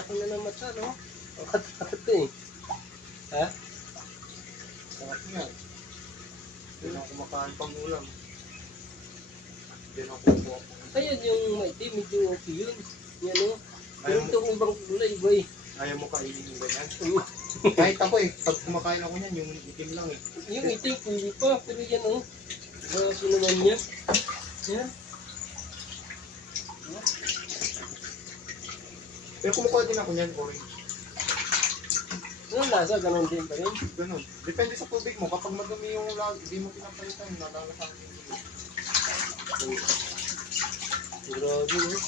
laki na ng mata, no? Ang katakot eh. Ha? Sarap niya. Hindi na kumakain pang ulam. Hindi na kukuha po. Ayun yung maitim, medyo okay yun. Yan o. Pero itong ibang kulay, iba eh. Ayaw mo kainin yung ganyan? Kahit ako eh, pag kumakain ako niyan, yung itim lang eh. Yung itim, pwede pa. Pero yan o. Bakit naman niya? Yan. Pero kumukuha din ako niyan, orange. Ano lasa? Ganon din pa rin. Ganun. Depende sa tubig mo. Kapag madumi yung hindi mo pinapalitan, nalalasan mo yung tubig. Grabe no?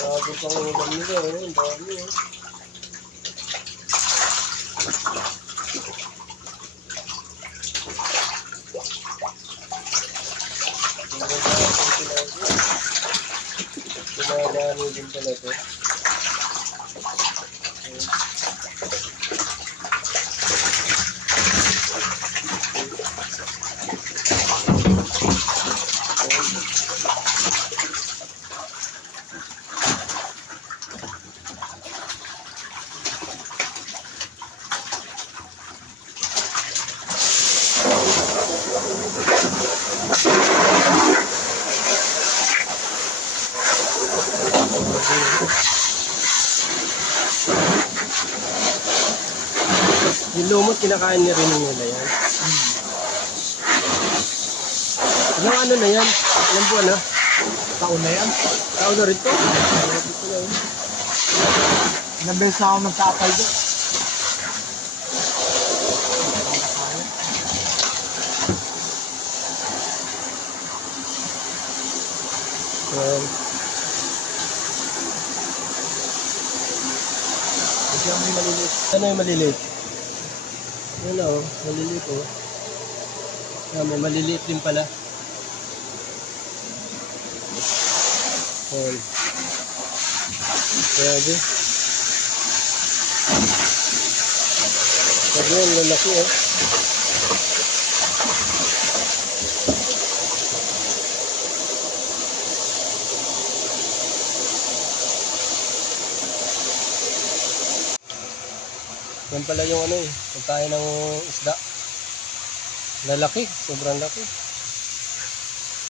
Grabe pang ulam nila oh. Ang dami oh. Dumadami din pala ito. Yung lumot, kinakain niya rin nila yan. Ilang ano na yan? Ilang buwan na? Taon na yan. Taon na rin to? Ilang beses na ako nagtapay doon. Yan. Kasi may maliliit. Ano yung maliliit? Yan o, maliliit o. Yan, may maliliit din pala. Yan. Grabe. Grabe yan, lalaki o. Yan pala yung ano eh, pagkain ng isda. Lalaki, sobrang laki.